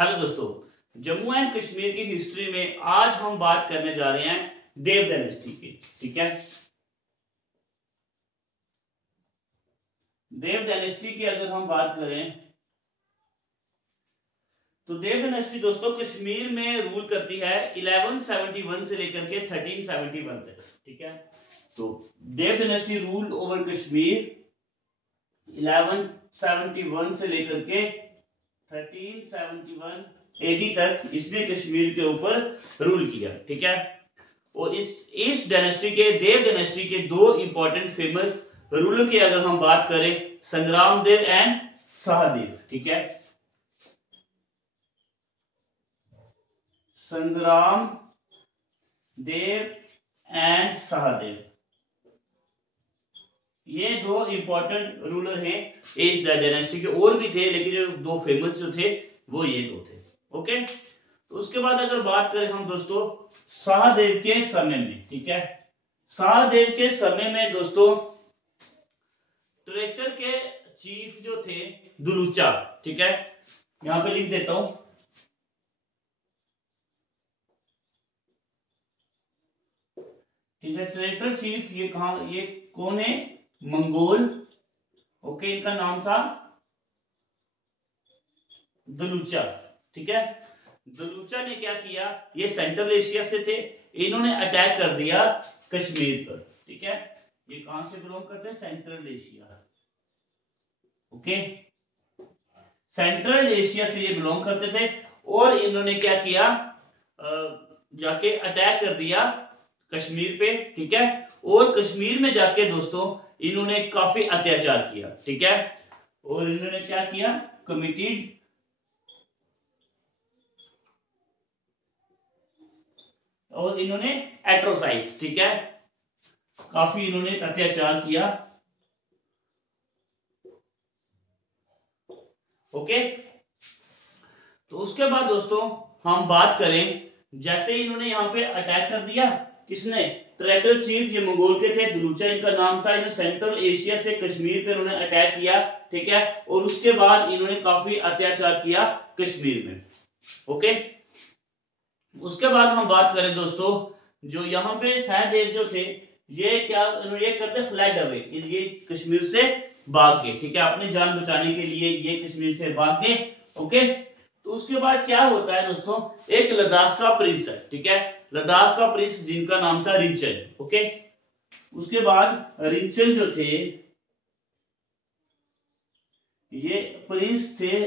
Hello दोस्तों, Jammu and Kashmir की history में आज हम बात करने जा रहे हैं देव डायनेस्टी की। ठीक है, देव डायनेस्टी की अगर हम बात करें तो देव डायनेस्टी दोस्तों कश्मीर में रूल करती है 1171 से लेकर के 1371 तक। ठीक है, तो देव डायनेस्टी रूल ओवर कश्मीर 1171 से लेकर के 1371 AD तक इसने कश्मीर के ऊपर रूल किया। ठीक है, और इस डायनेस्टी के देव डायनेस्टी के दो इंपॉर्टेंट फेमस रूलर की अगर हम बात करें, संग्राम देव एंड सहदेव। ठीक है, संग्राम देव एंड सहदेव ये दो इंपॉर्टेंट रूलर हैं इस डायनेस्टी के। और भी थे लेकिन जो दो फेमस जो थे वो ये दो थे। ओके, तो उसके बाद अगर बात करें हम दोस्तों सहदेव के समय में। ठीक है, सहदेव के समय में दोस्तों ट्रैक्टर के चीफ जो थे दुलूचा। ठीक है, यहां पे लिख देता हूं। ठीक है, ट्रैक्टर चीफ ये कौन है? मंगोल। ओके, इनका नाम था दुलूचा। ठीक है, दुलूचा ने क्या किया, ये सेंट्रल एशिया से थे, इन्होंने अटैक कर दिया कश्मीर पर। ठीक है, ये कहां से बिलोंग करते हैं? Central Asia. Okay, central Asia से ये बिलोंग करते थे और इन्होंने क्या किया, जाके अटैक कर दिया कश्मीर पे। ठीक है, और कश्मीर में जाके दोस्तों इन्होंने काफी अत्याचार किया। ठीक है, और इन्होंने क्या किया, कमिटेड और इन्होंने एट्रोसाइज। ठीक है, काफी इन्होंने अत्याचार किया। ओके, तो उसके बाद दोस्तों हम बात करें, जैसे इन्होंने यहां पे अटैक कर दिया, किसने? ट्रैक्टर चीफ ये मंगोल के थे, दुलूचा इनका नाम था। इन्होंने सेंट्रल एशिया से कश्मीर पे उन्होंने अटैक किया। ठीक है, और उसके बाद इन्होंने काफी अत्याचार किया कश्मीर में। ओके, उसके बाद हम बात करें दोस्तों, जो यहाँ पे सहदेव जो थे ये क्या ये करते फ्लैट अवे, ये कश्मीर से भाग गए। ठीक है, अपनी जान बचाने के लिए ये कश्मीर से भाग गए। ओके, तो उसके बाद क्या होता है दोस्तों, एक लद्दाख का प्रिंस है। ठीक है, लद्दाख का प्रिंस जिनका नाम था रिंचन। ओके, उसके बाद रिंचन जो थे ये प्रिंस थे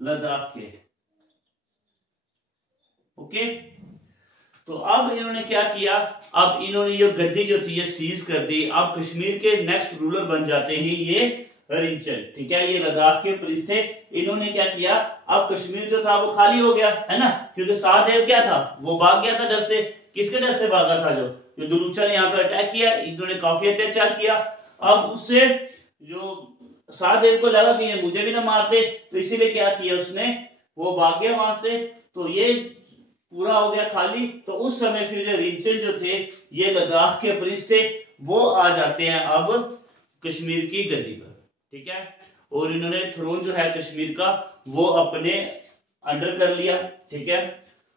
लद्दाख के। ओके, तो अब इन्होंने क्या किया, अब इन्होंने ये गद्दी जो थी ये सीज कर दी। अब कश्मीर के नेक्स्ट रूलर बन जाते हैं ये रिंचन। ठीक है, ये लद्दाख के प्रिंस थे। इन्होंने क्या किया, अब कश्मीर जो था वो खाली हो गया है ना, क्योंकि सहदेव क्या था, वो भाग गया था डर से। किसके डर से भागा था? जो दुलूचा ने यहाँ पे अटैक किया, इन्होंने काफी अत्याचार किया। अब उससे जो सहदेव को लगा कि ये मुझे भी ना मारते, तो इसीलिए क्या किया उसने, वो भाग गया वहां से। तो ये पूरा हो गया खाली। तो उस समय फिर जो रिंचन जो थे ये लद्दाख के प्रिंस थे, वो आ जाते हैं अब कश्मीर की गद्दी पर। ठीक है, और इन्होंने थ्रोन जो है कश्मीर का वो अपने अंडर कर लिया। ठीक है,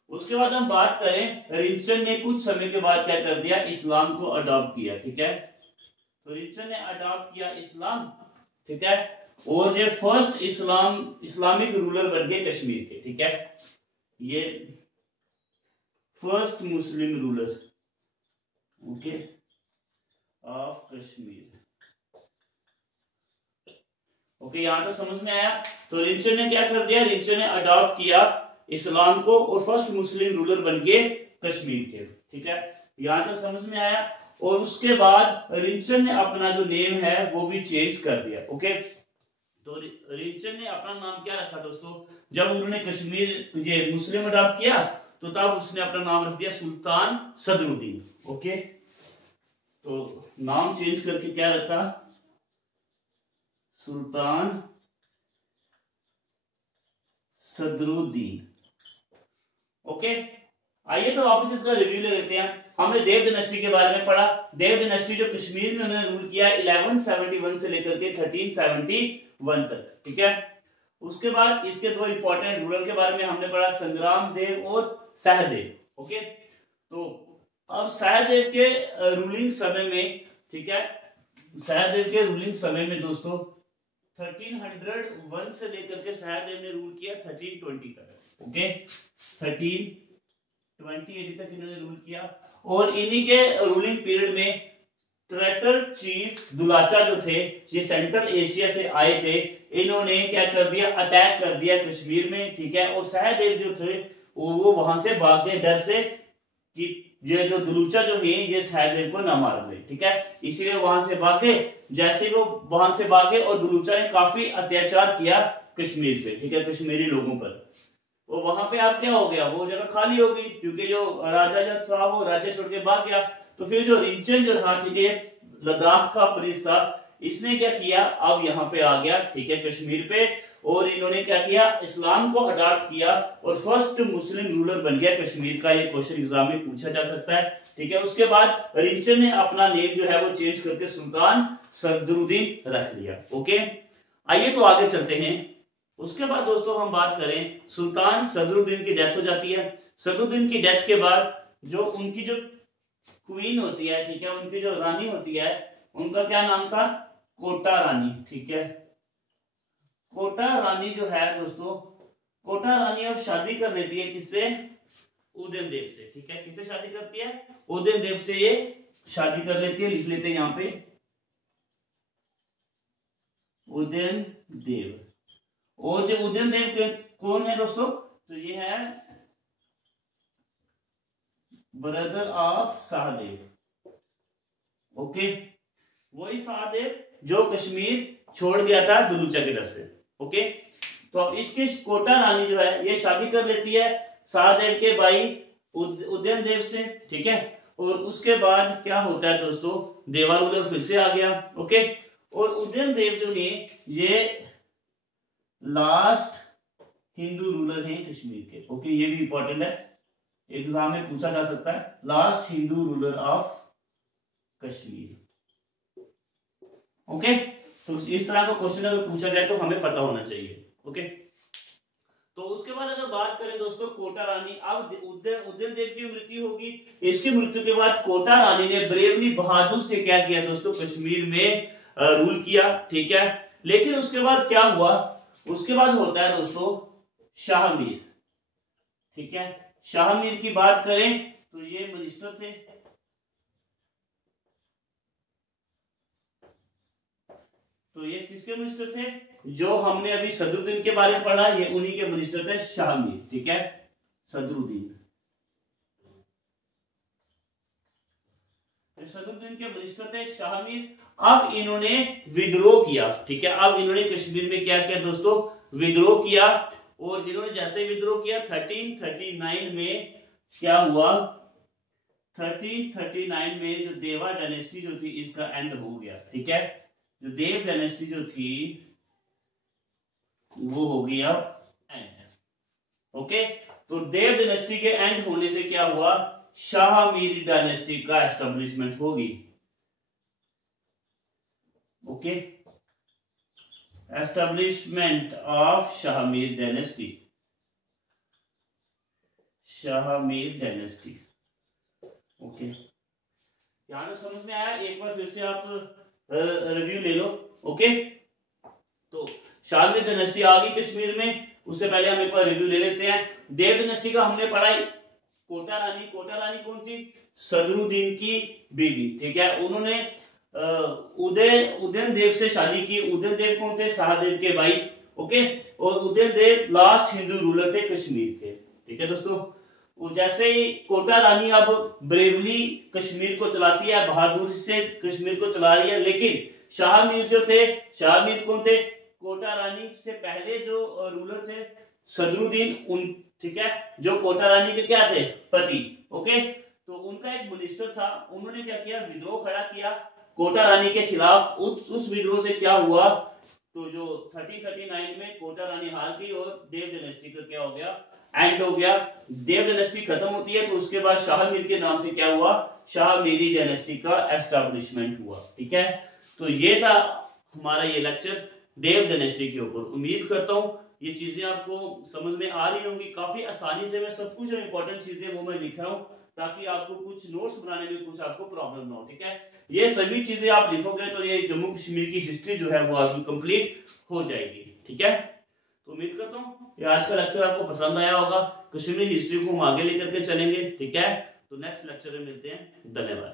उसके बाद हम बात करें, रिंचन ने कुछ समय के बाद क्या कर दिया, इस्लाम को अडॉप्ट किया। ठीक है, तो रिंचन ने अडॉप्ट किया इस्लाम। ठीक है, और जो फर्स्ट इस्लामिक रूलर बन गए कश्मीर के। ठीक है, ये first Muslim ruler okay of Kashmir. Okay, यहां तक समझ में आया। तो रिंचन ने क्या कर दिया, रिंचन ने अडॉप्ट किया इस्लाम को और फर्स्ट मुस्लिम रूलर बन गए कश्मीर के। ठीक है, यहां तक समझ में आया। और उसके बाद रिंचन ने अपना जो नेम है वो भी चेंज कर दिया। ओके, तो रिंचन ने अपना नाम क्या रखा दोस्तों, जब उन्होंने कश्मीर ये मुस्लिम अडॉप्ट किया तो तब उसने अपना नाम रख दिया सुल्तान सदरुद्दीन। ओके, तो नाम चेंज करके क्या रखा, सुल्तान सदरुद्दीन। ओके, आइए तो वापस इसका रिव्यू ले लेते हैं। हमने देव डायनेस्टी के बारे में पढ़ा। देव डायनेस्टी जो कश्मीर में उन्होंने रूल किया 1171 से लेकर के 1371 तक। ठीक है, उसके बाद इसके दो इंपॉर्टेंट रूलर के बारे में हमने पढ़ा, संग्राम देव और सहदेव। ओके, तो अब सहदेव के रूलिंग समय में, ठीक है, सहदेव के रूलिंग समय में दोस्तों 1301 से लेकर के सहदेव ने रूल किया 1320 तक। ओके, 1320 तक इन्होंने रूल किया। और इन्हीं के रूलिंग पीरियड में ट्रेटर चीफ दुलाचा जो थे, ये सेंट्रल एशिया से आए थे, इन्होंने क्या कर दिया, अटैक कर दिया कश्मीर में, ठीक है। और सहदेव जो थे वो वहां से भाग गए डर से कि ये जो दुलूचा जो है ये सहदेव को ना मार ले, ठीक है, इसीलिए वहां से भागे। जैसे वो वहां से भागे और दुलूचा ने काफी अत्याचार किया कश्मीर पे, ठीक है, कश्मीरी लोगों पर। वो वहां पे आप क्या हो गया, वो जगह खाली हो गई क्योंकि जो राजा जो था वो राज्य छोड़ के भाग गया। तो फिर जो रिंचन जो था, ठीक है, लद्दाख का प्रिंस था, इसने क्या किया, अब यहाँ पे आ गया, ठीक है, कश्मीर पे। और इन्होंने क्या किया, इस्लाम को अडॉप्ट किया और फर्स्ट मुस्लिम रूलर बन गया कश्मीर का। ये क्वेश्चन एग्जाम में पूछा जा सकता है, ठीक है। उसके बाद रिंचन ने अपना नेम जो है वो चेंज करके सुल्तान सदरुद्दीन रख लिया। ओके, आइए तो आगे चलते हैं। उसके बाद दोस्तों हम बात करें, सुल्तान सदरुद्दीन की डेथ हो जाती है। सदरुद्दीन की डेथ के बाद जो उनकी जो क्वीन होती है, ठीक है, उनकी जो रानी होती है, उनका क्या नाम था, कोटा रानी, ठीक है। कोटा रानी जो है दोस्तों, कोटा रानी अब शादी कर लेती है किससे, उदयन देव से, ठीक है। किससे शादी करती है, उदयन देव से ये शादी कर लेती है। लिख लेते हैं यहाँ पे उदयन देव। और जो उदयन देव कौन है दोस्तों, तो ये है ब्रदर ऑफ सहदेव। ओके, वही सहदेव जो कश्मीर छोड़ दिया था दुलूचा के डर से। ओके, तो अब इसकी कोटा रानी जो है ये शादी कर लेती है सहदेव के भाई उदयन देव से, ठीक है। और उसके बाद क्या होता है दोस्तों, देवा रूलर फिर से आ गया। ओके, और उदयन देव जो है ये लास्ट हिंदू रूलर हैं कश्मीर के। ओके, ये भी इंपॉर्टेंट है, एग्जाम में पूछा जा सकता है, last Hindu ruler of Kashmir. Okay, तो इस तरह का क्वेश्चन अगर पूछा जाए तो हमें पता होना चाहिए। ओके, तो उसके बाद अगर बात करें दोस्तों कोटा रानी, अब उदयन देव की मृत्यु होगी। इसकी मृत्यु के बाद कोटा रानी ने ब्रेवली बहादुर से क्या किया दोस्तों, कश्मीर में रूल किया, ठीक है। लेकिन उसके बाद क्या हुआ, उसके बाद होता है दोस्तों शाह मीर, ठीक है। शाह मीर की बात करें तो ये मिनिस्टर थे, तो ये किसके मिनिस्टर थे, जो हमने अभी सदरुद्दीन के बारे में पढ़ा, ये उन्हीं के मिनिस्टर थे, शाह मीर, ठीक है, सदरुद्दीन। सदरुद्दीन के मिनिस्टर थे शाह मीर। अब इन्होंने विद्रोह किया, ठीक है। अब इन्होंने कश्मीर में क्या किया दोस्तों, विद्रोह किया। और इन्होंने जैसे विद्रोह किया 1339 में क्या हुआ, 1339 में जो देवा डायनेस्टी जो थी इसका एंड हो गया, ठीक है। जो देव डायनेस्टी जो थी वो हो गया एंड। ओके, तो देव डायनेस्टी के एंड होने से क्या हुआ, शाह मीर डायनेस्टी का एस्टेब्लिशमेंट होगी। Okay, establishment of Shah Mir dynasty, Shah Mir dynasty. Okay, यहां तक समझ में आया, एक बार फिर से आप रिव्यू ले लो। ओके, तो शाह मीर डायनेस्टी आ गई कश्मीर में। उससे पहले हम एक बार रिव्यू ले लेते हैं। देव डायनेस्टी का हमने पढ़ाई, कोटा रानी, कोटा रानी कौन थी, सदरुद्दीन की बीवी, ठीक है। उन्होंने उदयन देव से शादी की। उदयन देव कौन थे, सहदेव के भाई। ओके, और उदयन देव लास्ट हिंदू रूलर थे कश्मीर के, ठीक है दोस्तों। जैसे ही कोटा रानी अब ब्रेवली कश्मीर को चलाती है, बहादुर से कश्मीर को चला रही है, लेकिन शाह मीर जो थे, शाह मीर कौन थे, कोटा रानी से पहले जो रूलर थे सदरुद्दीन, उन, ठीक है, जो कोटा रानी के क्या थे, पति। ओके, तो उनका एक मिनिस्टर था, उन्होंने क्या किया, विद्रोह खड़ा किया कोटा रानी के खिलाफ। उस विद्रोह से क्या हुआ, तो जो 1339 में कोटा रानी हार गई और देव डायनेस्टी का क्या हो गया, एंड हो गया। देव डायनेस्टी खत्म होती है तो उसके बाद शाह मीर के नाम से क्या हुआ, शाह मीरी डायनेस्टी का एस्टेब्लिशमेंट हुआ, ठीक है। तो ये था हमारा ये लेक्चर देव डायनेस्टी के ऊपर। उम्मीद करता हूं ये चीजें आपको समझ में आ रही होंगी। काफी आसानी से मैं सब कुछ जो इंपॉर्टेंट चीजें वो मैं लिख रहा हूँ, ताकि आपको कुछ नोट्स बनाने में कुछ आपको प्रॉब्लम ना हो। ठीक है, ये सभी चीजें आप लिखोगे तो ये जम्मू कश्मीर की हिस्ट्री जो है वो आपकी कंप्लीट हो जाएगी। ठीक है, तो उम्मीद करता हूँ ये आज का लेक्चर आपको पसंद आया होगा। कश्मीरी हिस्ट्री को हम आगे लेकर के चलेंगे। ठीक है, तो नेक्स्ट लेक्चर में मिलते हैं। धन्यवाद।